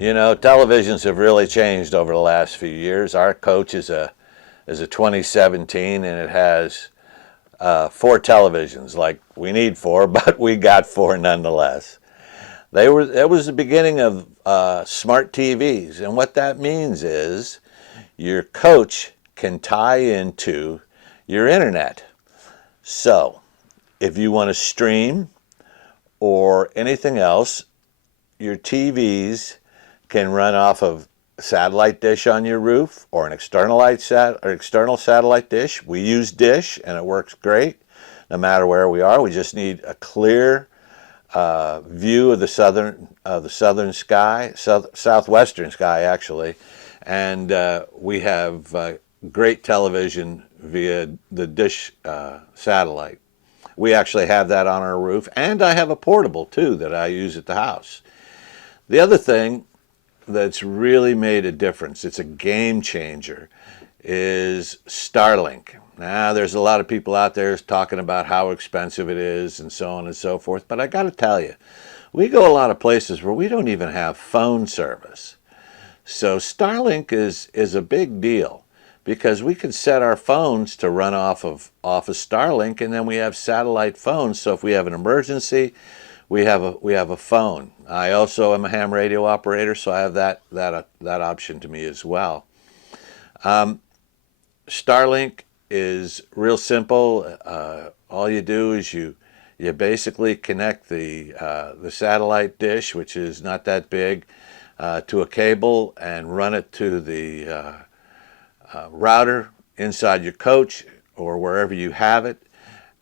You know, televisions have really changed over the last few years. Our coach is a 2017, and it has 4 televisions. Like, we need 4, but we got 4 nonetheless. That was the beginning of smart TVs, and what that means is your coach can tie into your internet. So, if you want to stream or anything else, your TVs can run off of a satellite dish on your roof or an external satellite dish. We use dish, and it works great no matter where we are. We just need a clear view of the southern sky, southwestern sky actually, and we have great television via the dish satellite. We actually have that on our roof, and I have a portable too that I use at the house. The other thing that's really made a difference, it's a game changer, is Starlink. Now, there's a lot of people out there talking about how expensive it is and so on and so forth, but I got to tell you, we go a lot of places where we don't even have phone service. So Starlink is a big deal because we can set our phones to run off of Starlink, and then we have satellite phones. So if we have an emergency, we have a phone. I also am a ham radio operator, so I have that option to me as well. Starlink is real simple. All you do is you basically connect the satellite dish, which is not that big, to a cable and run it to the router inside your coach or wherever you have it,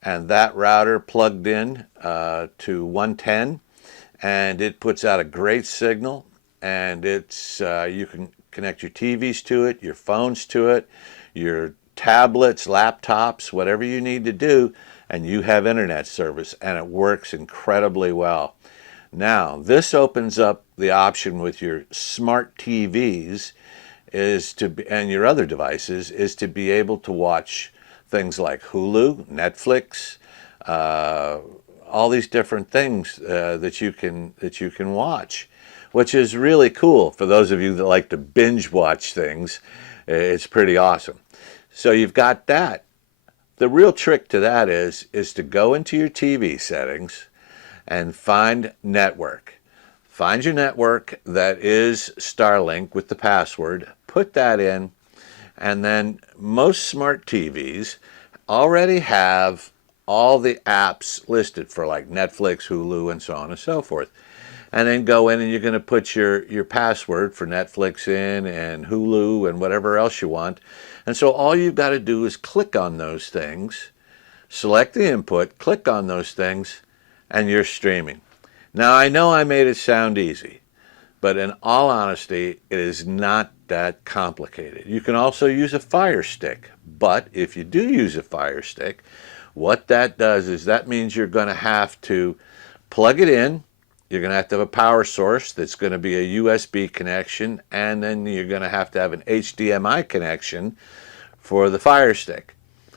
and that router plugged in to 110, and it puts out a great signal, and it's you can connect your TVs to it, your phones to it, your tablets, laptops, whatever you need to do, and you have internet service, and it works incredibly well. Now, this opens up the option with your smart TVs and your other devices is to be able to watch things like Hulu, Netflix, all these different things that you can watch, which is really cool for those of you that like to binge watch things. It's pretty awesome. So you've got that. The real trick to that is to go into your TV settings and find network. Find your network that is Starlink with the password, put that in, and then most smart TVs already have all the apps listed for like Netflix, Hulu, and so on and so forth. And then go in and you're going to put your password for Netflix in and Hulu and whatever else you want. And so all you've got to do is click on those things, select the input, click on those things, and you're streaming. Now, I know I made it sound easy, but in all honesty, it is not that complicated. You can also use a Fire Stick, but if you do use a Fire Stick, what that does is that means you're going to have to plug it in. You're going to have a power source that's going to be a USB connection, and then you're going to have an HDMI connection for the Fire Stick.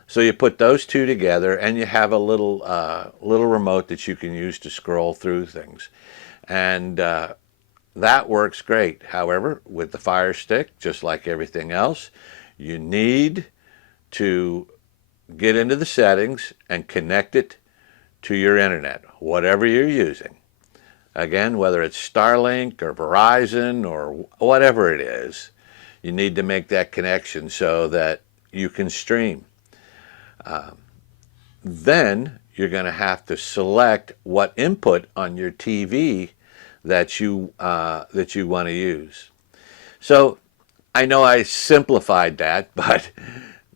So you put those two together, and you have a little remote that you can use to scroll through things, and that works great. However, with the Fire Stick, just like everything else, you need to get into the settings and connect it to your internet, whatever you're using. Again, whether it's Starlink or Verizon or whatever it is, you need to make that connection so that you can stream. Then you're going to have to select what input on your TV that you want to use. So I know I simplified that, but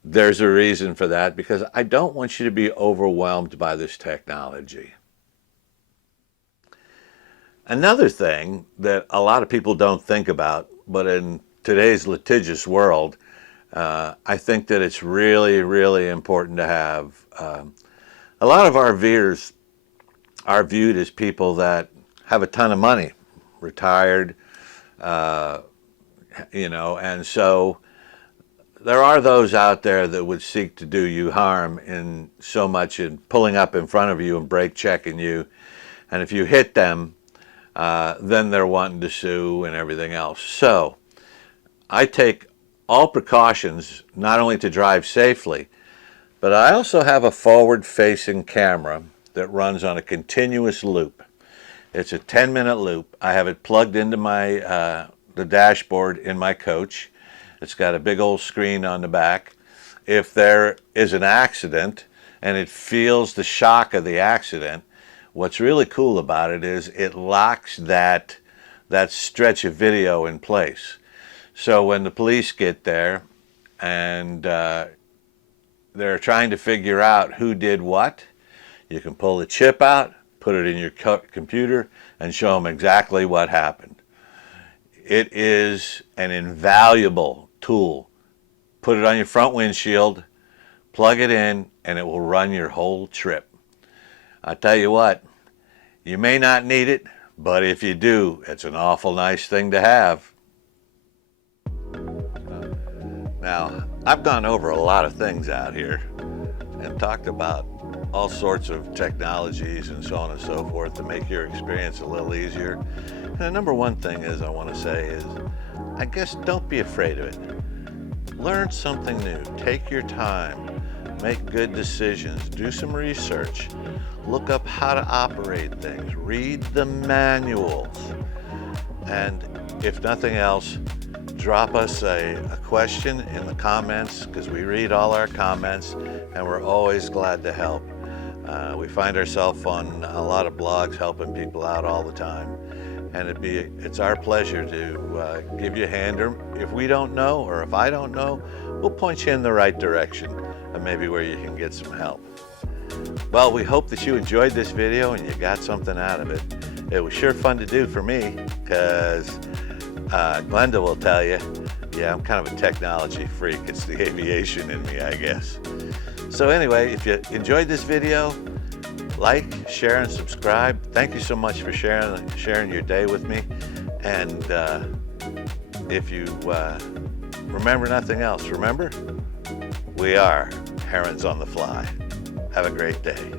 there's a reason for that, because I don't want you to be overwhelmed by this technology. Another thing that a lot of people don't think about, but in today's litigious world, I think that it's really, really important to have. A lot of RVers are viewed as people that have a ton of money, retired, and so there are those out there that would seek to do you harm in so much in pulling up in front of you and brake checking you. And if you hit them, then they're wanting to sue and everything else. So I take all precautions not only to drive safely, but I also have a forward-facing camera that runs on a continuous loop. It's a 10-minute loop. I have it plugged into my the dashboard in my coach. It's got a big old screen on the back. If there is an accident and it feels the shock of the accident, what's really cool about it is it locks that stretch of video in place. So when the police get there and they're trying to figure out who did what, you can pull the chip out, put it in your computer, and show them exactly what happened. It is an invaluable tool. Put it on your front windshield, plug it in, and it will run your whole trip. I tell you what, you may not need it, but if you do, it's an awful nice thing to have. Now, I've gone over a lot of things out here and talked about all sorts of technologies and so on and so forth to make your experience a little easier. And the number one thing is I want to say is, I guess don't be afraid of it. Learn something new. Take your time. Make good decisions. Do some research. Look up how to operate things. Read the manuals. And if nothing else, drop us a question in the comments, because we read all our comments and we're always glad to help. We find ourselves on a lot of blogs helping people out all the time, and it's our pleasure to give you a hand, or if we don't know or if I don't know, we'll point you in the right direction and maybe where you can get some help. Well, we hope that you enjoyed this video and you got something out of it. It was sure fun to do for me, because Glenda will tell you, yeah, I'm kind of a technology freak. It's the aviation in me, I guess. So anyway, if you enjoyed this video, like, share, and subscribe. Thank you so much for sharing your day with me. And if you remember nothing else, remember, we are herons on the fly. Have a great day.